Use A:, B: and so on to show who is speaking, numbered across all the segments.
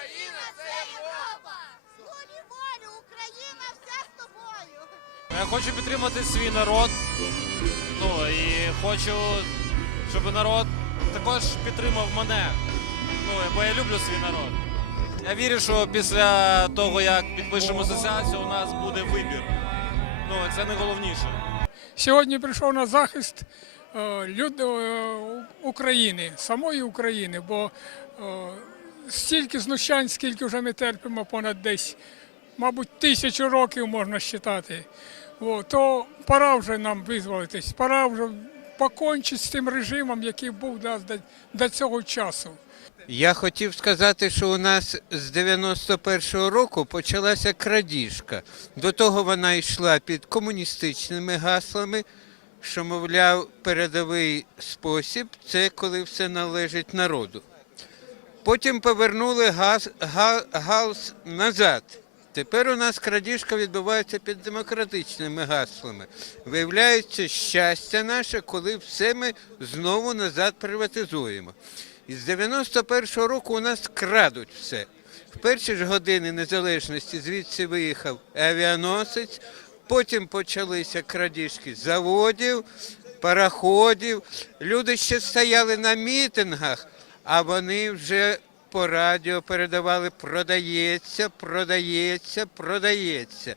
A: Україна це Європа! Волі волю, Україна вся з тобою!
B: Я хочу підтримати свій народ. Ну і хочу, щоб народ також підтримав мене. Ну, бо я люблю свій народ. Я вірю, що після того, як підпишемо асоціацію, у нас буде вибір. Ну, це найголовніше.
C: Сьогодні прийшов на захист е, люд, е, України, самої України, бо е, стільки знущань, скільки вже ми терпимо, понад десь, мабуть, тисячу років можна вважати. То пора вже нам визволитись, пора вже покончити з тим режимом, який був до, до, цього часу.
D: Я хотів сказати, що у нас з 91-го року почалася крадіжка. До того вона йшла під комуністичними гаслами, що, мовляв, передовий спосіб це коли все належить народу. Потім повернули газ, га, галс назад. Тепер у нас крадіжка відбувається під демократичними гаслами. Виявляється щастя наше, коли все ми знову назад приватизуємо. І з 91-го року у нас крадуть все. В перші ж години незалежності звідси виїхав авіаносець, потім почалися крадіжки заводів, пароходів. Люди ще стояли на мітингах, а вони вже по радіо передавали продається, продається, продається.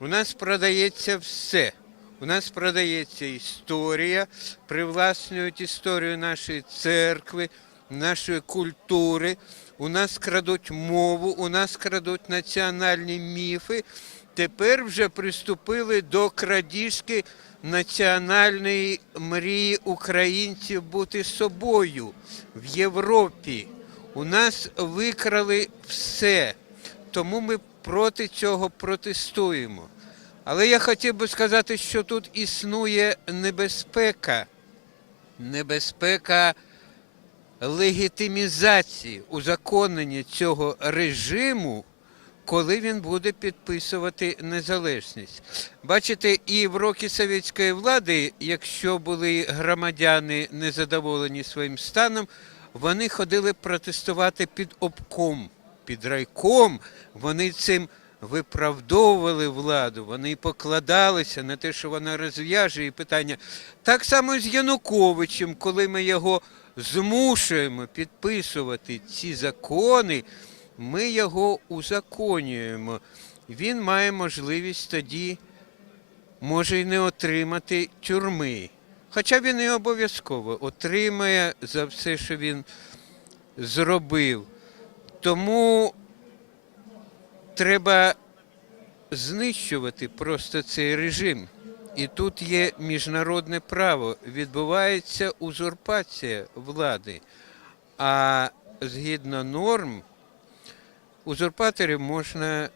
D: У нас продається все. У нас продається історія, привласнюють історію нашої церкви, нашої культури. У нас крадуть мову, у нас крадуть національні міфи. Тепер вже приступили до крадіжки національної мрії українців бути собою в Європі. У нас викрали все, тому ми проти цього протестуємо. Але я хотів би сказати, що тут існує небезпека. Небезпека легітимізації, узаконення цього режиму, коли він буде підписувати незалежність. Бачите, і в роки совєтської влади, якщо були громадяни незадоволені своїм станом, вони ходили протестувати під обком, під райком. Вони цим виправдовували владу, вони покладалися на те, що вона розв'яже питання. Так само з Януковичем, коли ми його змушуємо підписувати ці закони, ми його узаконюємо. Він має можливість тоді, може й не отримати тюрми. Хоча він і обов'язково отримає за все, що він зробив. Тому треба знищувати просто цей режим. І тут є міжнародне право, відбувається узурпація влади. А згідно норм, узурпаторів можна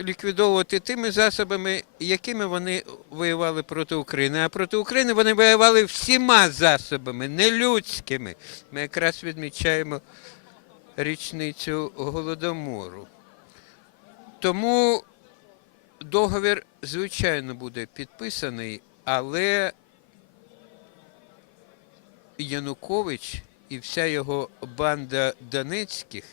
D: ліквідовувати тими засобами, якими вони воювали проти України. А проти України вони воювали всіма засобами, нелюдськими. Ми якраз відмічаємо річницю Голодомору. Тому договір, звичайно, буде підписаний, але Янукович і вся його банда донецьких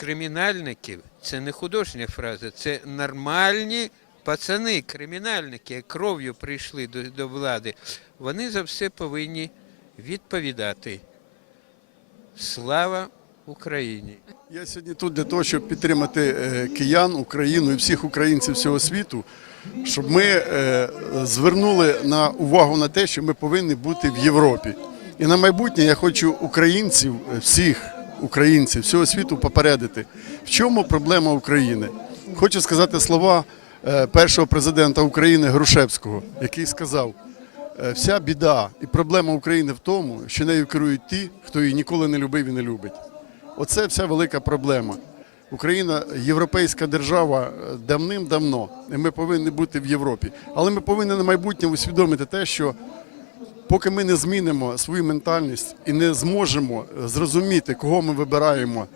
D: кримінальників це не художня фраза, це нормальні пацани, кримінальники, як кров'ю прийшли до, до влади. Вони за все повинні відповідати. Слава Україні!
E: Я сьогодні тут для того, щоб підтримати е, киян, Україну і всіх українців всього світу, щоб ми е, звернули на увагу на те, що ми повинні бути в Європі. І на майбутнє я хочу українців, е, всіх українців всього світу попередити, в чому проблема України. Хочу сказати слова е, першого президента України Грушевського, який сказав. Е, Вся біда і проблема України в тому, що нею керують ті, хто її ніколи не любив і не любить. Оце вся велика проблема. Україна європейська держава е, давним-давно, і ми повинні бути в Європі. Але ми повинні на майбутнє усвідомити те, що поки ми не змінимо свою ментальність і не зможемо е, зрозуміти, кого ми вибираємо,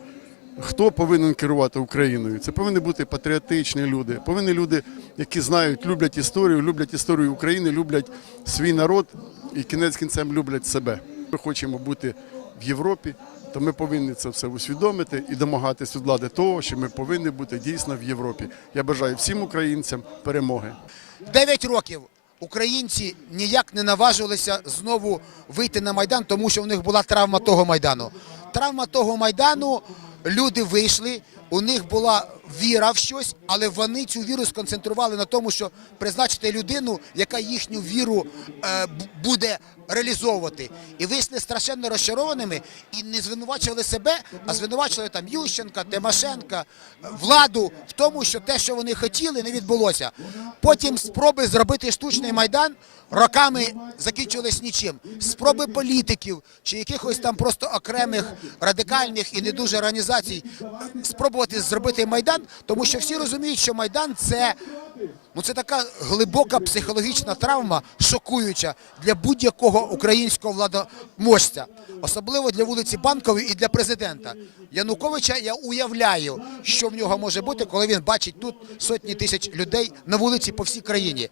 E: хто повинен керувати Україною. Це повинні бути патріотичні люди, повинні люди, які знають, люблять історію, люблять історію України, люблять свій народ і кінець кінцем люблять себе. Ми хочемо бути в Європі, то ми повинні це все усвідомити і домагатись від влади того, що ми повинні бути дійсно в Європі. Я бажаю всім українцям перемоги.
F: Дев'ять років українці ніяк не наважилися знову вийти на майдан, тому що у них була травма того майдану. Травма того майдану. Люди вийшли, у них була віра в щось, але вони цю віру сконцентрували на тому, що призначити людину, яка їхню віру е, буде реалізовувати. І вийшли страшенно розчарованими і не звинувачували себе, а звинувачували там Ющенка, Тимошенка, владу в тому, що те, що вони хотіли, не відбулося. Потім спроби зробити штучний майдан роками закінчились нічим. Спроби політиків чи якихось там просто окремих радикальних і не дуже організацій е, спробувати зробити майдан, тому що всі розуміють, що майдан це. Ну, це така глибока психологічна травма, шокуюча для будь-якого українського владоможця, особливо для вулиці Банкової і для президента. Януковича я уявляю, що в нього може бути, коли він бачить тут сотні тисяч людей на вулиці по всій країні.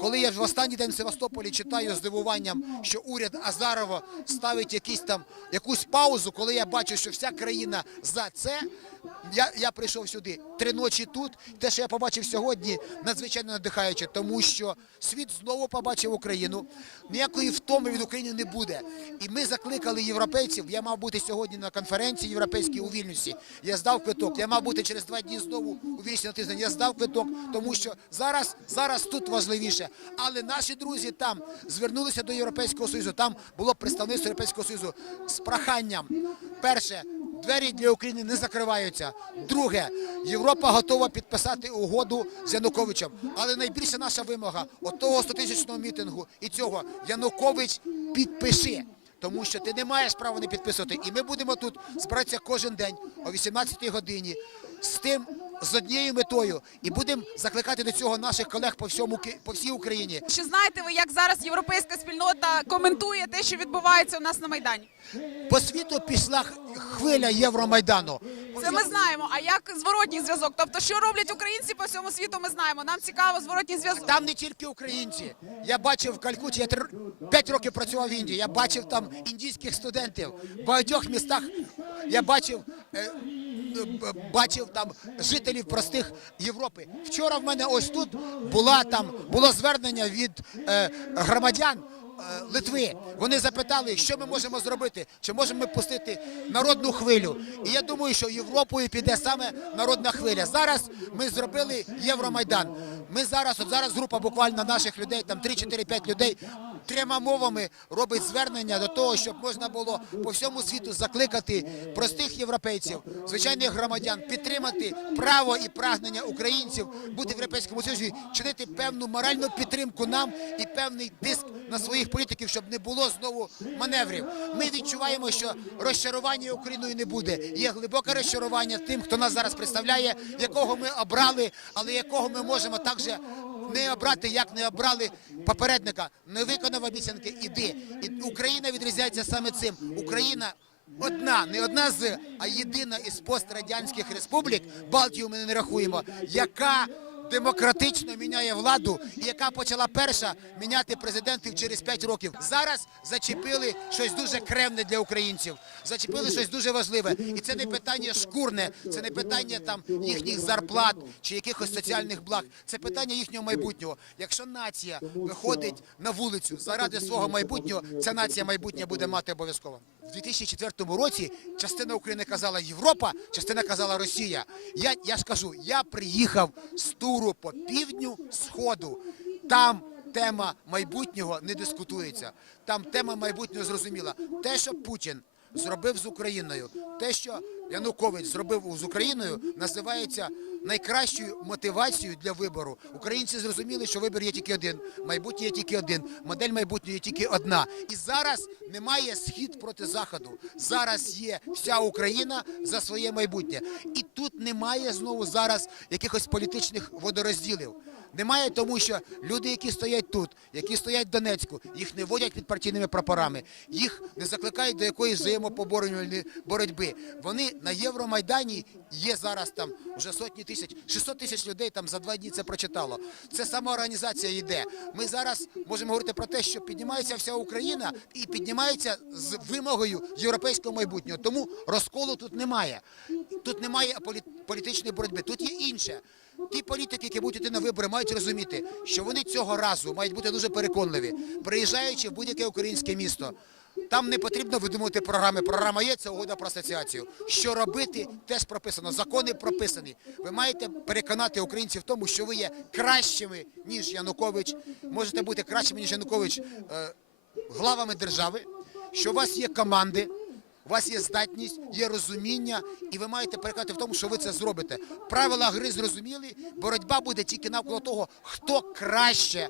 F: Коли я в останній день в Севастополі читаю з здивуванням, що уряд Азарова ставить якісь там якусь паузу, коли я бачу, що вся країна за це. Я, я прийшов сюди три ночі тут. Те, що я побачив сьогодні, надзвичайно надихаюче, тому що світ знову побачив Україну. Ніякої втоми від України не буде. І ми закликали європейців. Я мав бути сьогодні на конференції європейській у Вільнюсі. Я здав квиток. Я мав бути через два дні знову у Вільнюсі на тиждень. Я здав квиток, тому що зараз, зараз тут важливіше. Але наші друзі там звернулися до Європейського Союзу. Там було представництво Європейського Союзу з проханням. Перше, двері для України не закриваються. Друге, Європа готова підписати угоду з Януковичем. Але найбільша наша вимога от того 100-тисячного мітингу і цього Янукович підпиши. Тому що ти не маєш права не підписувати. І ми будемо тут збиратися кожен день о 18-й годині з тим, з однією метою, і будемо закликати до цього наших колег по всьому по всій Україні.
G: Чи знаєте ви, як зараз європейська спільнота коментує те, що відбувається у нас на майдані?
F: По світу пішла хвиля Євромайдану.
G: Це ми знаємо. А як зворотній зв'язок? Тобто, що роблять українці по всьому світу, ми знаємо. Нам цікаво зворотній зв'язок.
F: Там не тільки українці. Я бачив в Калькуті, я три- п'ять років працював в Індії. Я бачив там індійських студентів. В багатьох містах я бачив, е, бачив там жителів простих Європи. Вчора в мене ось тут була там було звернення від е, громадян. е, Литви вони запитали, що ми можемо зробити, чи можемо ми пустити народну хвилю. І я думаю, що Європою піде саме народна хвиля. Зараз ми зробили Євромайдан. Ми зараз, от зараз група буквально наших людей, там 3-4-5 людей, трьома мовами робить звернення до того, щоб можна було по всьому світу закликати простих європейців, звичайних громадян, підтримати право і прагнення українців бути в Європейському Союзі, чинити певну моральну підтримку нам і певний тиск на своїх політиків, щоб не було знову маневрів. Ми відчуваємо, що розчарування Україною не буде. Є глибоке розчарування тим, хто нас зараз представляє, якого ми обрали, але якого ми можемо також не обрати, як не обрали попередника. Не виконав обіцянки, іди. І Україна відрізняється саме цим. Україна. Одна, не одна з, а єдина із пострадянських республік, Балтію ми не рахуємо, яка демократично міняє владу яка почала перша міняти президентів через 5 років. Зараз зачепили щось дуже кремне для українців. Зачепили щось дуже важливе. І це не питання шкурне, це не питання там їхніх зарплат чи якихось соціальних благ. Це питання їхнього майбутнього. Якщо нація виходить на вулицю заради свого майбутнього, ця нація майбутнє буде мати обов'язково. В 2004 році частина України казала Європа, частина казала Росія. Я, я ж кажу, я приїхав з туру по півдню сходу. Там тема майбутнього не дискутується. Там тема майбутнього зрозуміла. Те, що Путін зробив з Україною, те, що Янукович зробив з Україною, називається найкращою мотивацією для вибору. Українці зрозуміли, що вибір є тільки один, майбутнє є тільки один, модель майбутнього є тільки одна. І зараз немає схід проти заходу. Зараз є вся Україна за своє майбутнє. І тут немає знову зараз якихось політичних водорозділів. Немає тому, що люди, які стоять тут, які стоять в Донецьку, їх не водять під партійними прапорами, їх не закликають до якоїсь взаємопоборювальної боротьби. Вони на Євромайдані є зараз там вже сотні тисяч, 600 тисяч людей там за два дні це прочитало. Це самоорганізація йде. Ми зараз можемо говорити про те, що піднімається вся Україна і піднімається з вимогою європейського майбутнього. Тому розколу тут немає. Тут немає політичної боротьби, тут є інше. Ті політики, які будуть йти на вибори, мають розуміти, що вони цього разу мають бути дуже переконливі, приїжджаючи в будь-яке українське місто. Там не потрібно видумувати програми. Програма є, це угода про асоціацію. Що робити, теж прописано. Закони прописані. Ви маєте переконати українців в тому, що ви є кращими, ніж Янукович. Можете бути кращими, ніж Янукович, е, главами держави, що у вас є команди, у вас є здатність, є розуміння, і ви маєте переконати в тому, що ви це зробите. Правила гри зрозуміли, боротьба буде тільки навколо того, хто краще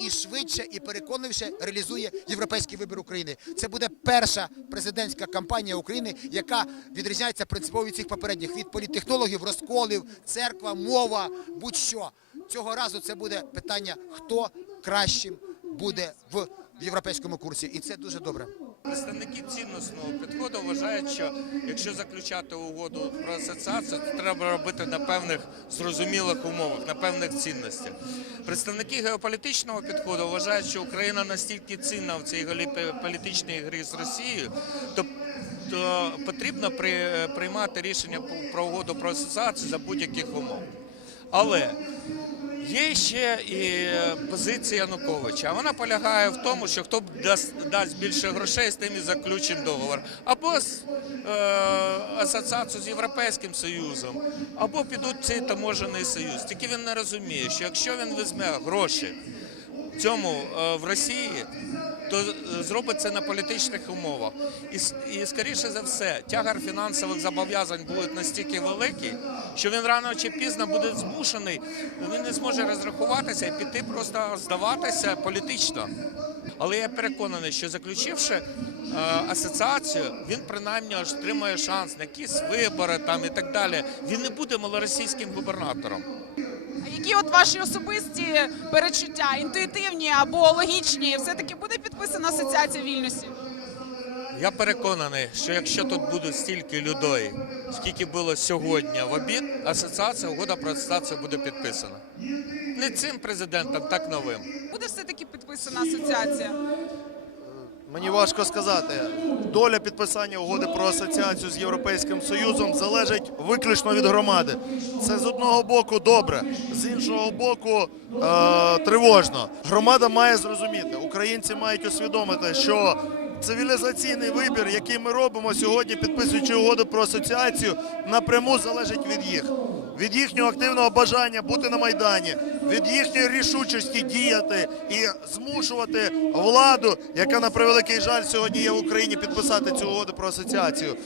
F: і швидше, і переконливіше реалізує європейський вибір України. Це буде перша президентська кампанія України, яка відрізняється принципово від цих попередніх від політтехнологів, розколів, церква, мова, будь-що. Цього разу це буде питання, хто кращим буде в європейському курсі, і це дуже добре.
H: Представники цінностного підходу вважають, що якщо заключати угоду про асоціацію, то треба робити на певних зрозумілих умовах, на певних цінностях. Представники геополітичного підходу вважають, що Україна настільки цінна в цій політичній грі з Росією, то, то потрібно при, приймати рішення про угоду про асоціацію за будь-яких умов. Але Є ще і позиція Януковича. Вона полягає в тому, що хто дасть, дасть більше грошей, з тим і заключить договор. Або з е, асоціацію з Європейським Союзом, або підуть цей таможений союз. Тільки він не розуміє, що якщо він візьме гроші цьому е, в Росії, то е, зробить це на політичних умовах. І, і скоріше за все, тягар фінансових зобов'язань буде настільки великий, що він рано чи пізно буде змушений, він не зможе розрахуватися і піти просто здаватися політично. Але я переконаний, що заключивши е, асоціацію, він принаймні отримає шанс на якісь вибори там і так далі. Він не буде малоросійським губернатором.
G: Які от ваші особисті перечуття, інтуїтивні або логічні, все-таки буде підписана асоціація вільності?
H: Я переконаний, що якщо тут будуть стільки людей, скільки було сьогодні в обід, асоціація, угода про асоціацію буде підписана. Не цим президентом, так новим.
G: Буде все-таки підписана асоціація?
I: Мені важко сказати. Доля підписання угоди про асоціацію з Європейським Союзом залежить виключно від громади. Це з одного боку добре, з іншого боку е- тривожно. Громада має зрозуміти, українці мають усвідомити, що цивілізаційний вибір, який ми робимо сьогодні, підписуючи угоду про асоціацію, напряму залежить від їх. Від їхнього активного бажання бути на майдані, від їхньої рішучості діяти і змушувати владу, яка на превеликий жаль сьогодні є в Україні, підписати цю угоду про асоціацію.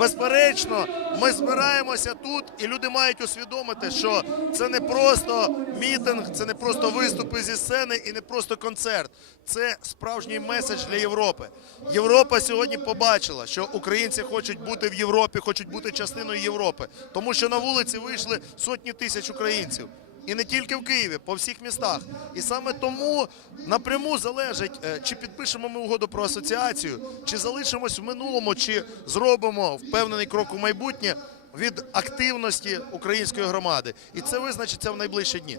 I: Безперечно, ми збираємося тут, і люди мають усвідомити, що це не просто мітинг, це не просто виступи зі сцени і не просто концерт. Це справжній меседж для Європи. Європа сьогодні побачила, що українці хочуть бути в Європі, хочуть бути частиною Європи, тому що на вулиці вийшли сотні тисяч українців. І не тільки в Києві, по всіх містах. І саме тому напряму залежить, е, чи підпишемо ми угоду про асоціацію, чи залишимось в минулому, чи зробимо впевнений крок у майбутнє від активності української громади. І це визначиться в найближчі дні.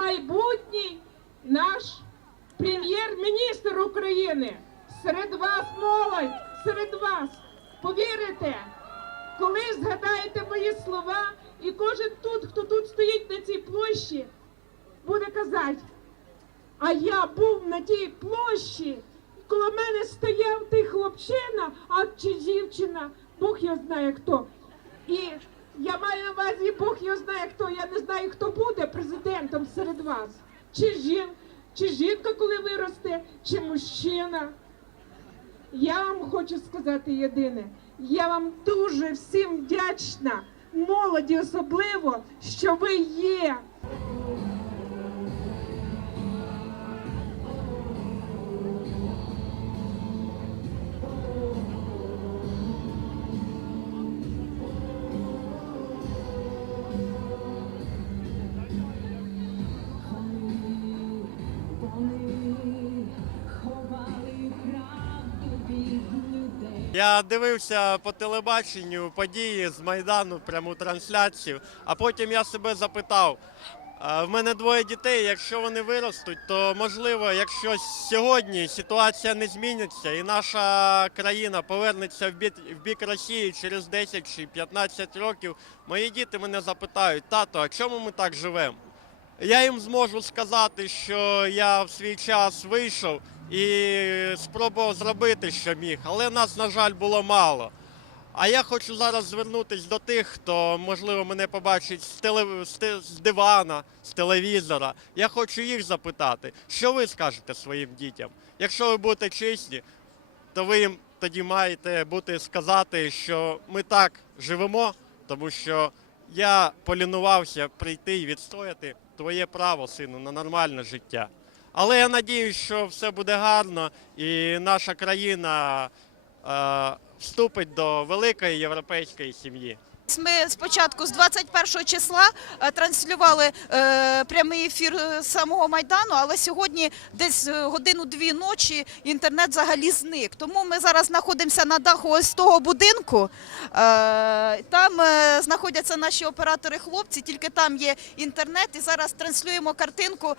J: Майбутній наш прем'єр-міністр України. Серед вас молодь, серед вас. Повірите, коли згадаєте мої слова, і кожен тут, хто тут стоїть на цій площі, буде казати, а я був на тій площі, коло мене стояв той хлопчина, а чи дівчина, Бог його знає хто. І я маю на увазі, Бог його знає хто. Я не знаю, хто буде президентом серед вас. Чи жін, чи жінка, коли виросте, чи мужчина. Я вам хочу сказати єдине: Я вам дуже всім вдячна, молоді особливо, що ви є.
K: Я дивився по телебаченню події з Майдану, пряму трансляцію, а потім я себе запитав. В мене двоє дітей. Якщо вони виростуть, то можливо, якщо сьогодні ситуація не зміниться і наша країна повернеться в бік, в бік Росії через 10 чи 15 років, мої діти мене запитають, тато, а чому ми так живемо? Я їм зможу сказати, що я в свій час вийшов і спробував зробити, що міг, але нас, на жаль, було мало. А я хочу зараз звернутися до тих, хто, можливо, мене побачить з, теле... з, дивана, з телевізора. Я хочу їх запитати, що ви скажете своїм дітям? Якщо ви будете чесні, то ви їм тоді маєте бути сказати, що ми так живемо, тому що я полінувався прийти і відстояти твоє право, сину, на нормальне життя. Але я надіюсь, що все буде гарно і наша країна е, вступить до великої європейської сім'ї.
L: Ми спочатку з 21 числа е, транслювали е, прямий ефір е, самого майдану, але сьогодні десь годину-дві ночі інтернет взагалі зник. Тому ми зараз знаходимося на даху ось того будинку. Там знаходяться наші оператори-хлопці, тільки там є інтернет, і зараз транслюємо картинку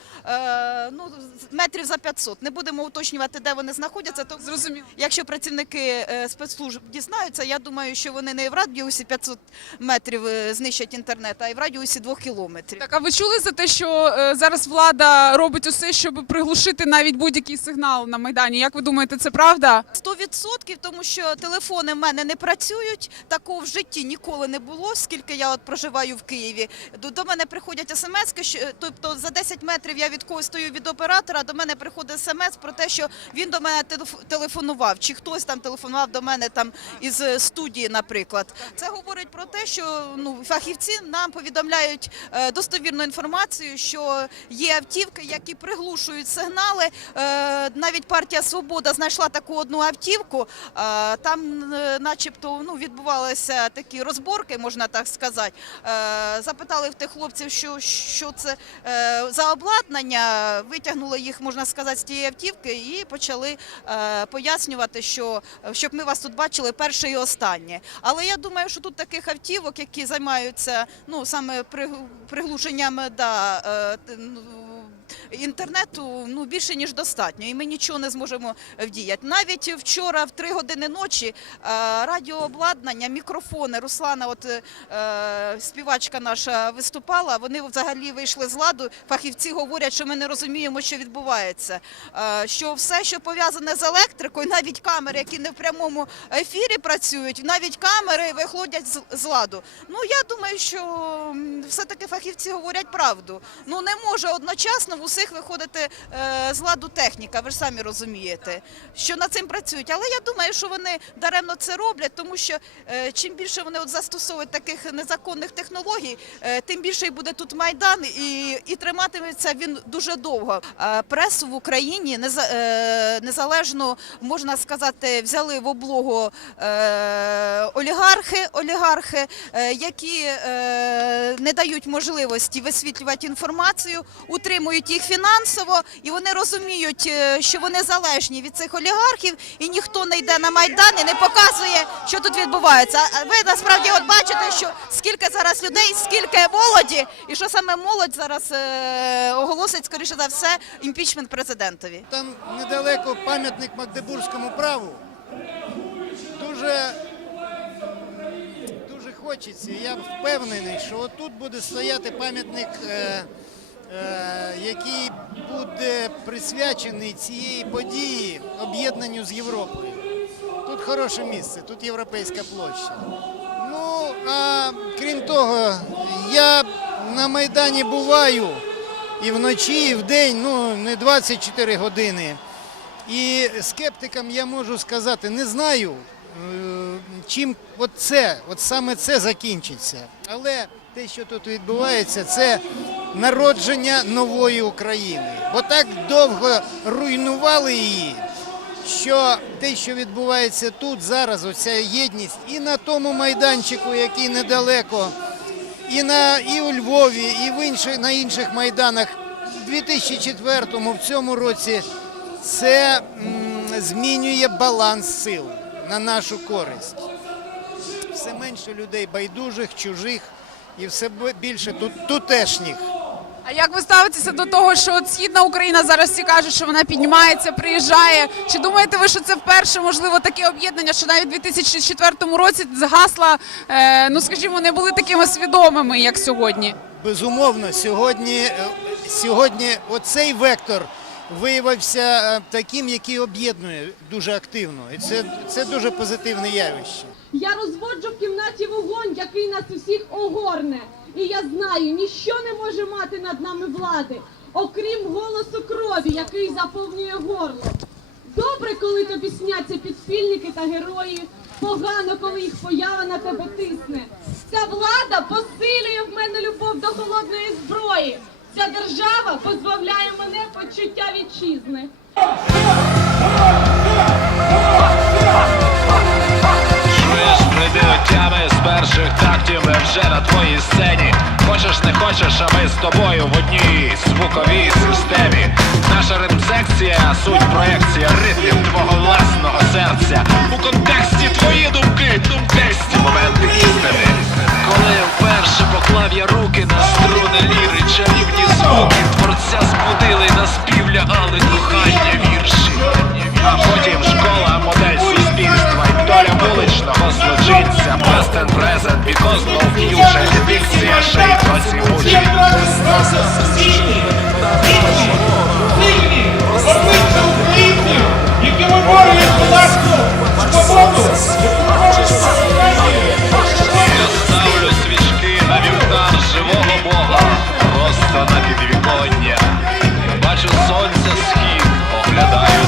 L: ну, метрів за 500. Не будемо уточнювати, де вони знаходяться. То
G: Зрозуміло.
L: Якщо працівники спецслужб дізнаються, я думаю, що вони не в радіусі 500 метрів е, знищать інтернет, а й в радіусі 2 кілометрів.
G: Так, а ви чули за те, що е, зараз влада робить усе, щоб приглушити навіть будь-який сигнал на майдані? Як ви думаєте, це правда?
L: 100%, тому що телефони в мене не працюють. Такого в житті ніколи не було, скільки я от проживаю в Києві. До, мене приходять смс, що тобто за 10 метрів я від когось стою від оператора. До мене приходить смс про те, що він до мене телеф- телефонував, чи хтось там телефонував до мене там із е, студії, наприклад. Це говорить про те, що ну фахівці нам повідомляють е, достовірну інформацію, що є автівки, які приглушують сигнали. Е, навіть партія Свобода знайшла таку одну автівку. Е, там, начебто, ну відбувалися такі розборки, можна так сказати. Запитали в тих хлопців, що, що це за обладнання. Витягнули їх, можна сказати, з тієї автівки і почали пояснювати, що щоб ми вас тут бачили перше і останнє. Але я думаю, що тут таких автівок, які займаються ну саме приглушенням да, е, ну, інтернету ну більше ніж достатньо, і ми нічого не зможемо вдіяти. Навіть вчора, в 3 години ночі, е, радіообладнання, мікрофони. Руслана, от е, співачка наша виступала. Вони взагалі вийшли з ладу. Фахівці говорять, що ми не розуміємо, що відбувається. Е, що все, що пов'язане з електрикою, навіть камери, які не в прямому ефірі працюють, навіть камери виходять з, ладу. Ну я думаю, що все-таки фахівці говорять правду. Ну не може одночасно в усіх виходити е, з ладу техніка. Ви ж самі розумієте, що над цим працюють. Але я думаю, що вони даремно це роблять, тому що е, чим більше вони застосовують таких незаконних технологій, е, тим більше буде тут майдан, і, і триматиметься він дуже довго. Пресу в Україні неза- незалежно можна сказати, взяли в облогу олігархи, олігархи, які не дають можливості висвітлювати інформацію, утримують їх фінансово, і вони розуміють, е, що вони залежні від цих олігархів, і ніхто не йде на майдан і не показує, що тут відбувається. А ви насправді от бачите, що скільки зараз людей, скільки молоді, і що саме молодь зараз е, оголосить, скоріше за все, імпічмент президентові.
M: Там недалеко пам'ятник Магдебурзькому праву. Дуже, хочеться. Я впевнений, що отут буде стояти пам'ятник, е, який буде присвячений цієї події об'єднанню з Європою. Тут хороше місце, тут європейська площа. Ну, а крім того, я на Майдані буваю і вночі, і вдень, ну не 24 години. І скептикам я можу сказати, не знаю, чим от це, от саме це закінчиться. Але те, що тут відбувається, це народження нової України. Бо так довго руйнували її, що те, що відбувається тут зараз, оця єдність, і на тому майданчику, який недалеко, і на і у Львові, і в інших на інших майданах у 2004-му, в цьому році це м, змінює баланс сил на нашу користь. Все менше людей байдужих, чужих і все більше тут тутешніх.
G: А як ви ставитеся до того, що от східна Україна зараз всі кажуть, що вона піднімається, приїжджає? Чи думаєте ви, що це вперше можливо таке об'єднання, що навіть у 2004 році гасла, е, ну скажімо, не були такими свідомими, як сьогодні?
M: Безумовно, сьогодні, е, сьогодні оцей вектор виявився е, таким, який об'єднує дуже активно. І це, це дуже позитивне явище.
J: Я розводжу в кімнаті вогонь, який нас усіх огорне. І я знаю, ніщо не може мати над нами влади, окрім голосу крові, який заповнює горло. Добре, коли тобі сняться підспільники та герої. Погано, коли їх поява на тебе тисне. Ця влада посилює в мене любов до холодної зброї. Ця держава позбавляє мене почуття вітчизни.
N: Тями з перших тактів ми вже на твоїй сцені. Хочеш, не хочеш, а ми з тобою в одній звуковій системі. Наша ритм-секція, суть проекція ритмів твого власного серця. У контексті твої думки, думтесті моменти істини. Коли вперше поклав я руки Past and present, because no future, дикція ще й досі мучить. Я ставлю свічки на вівтар живого Бога, просто на підвіконня. Бачу сонця схід, оглядаю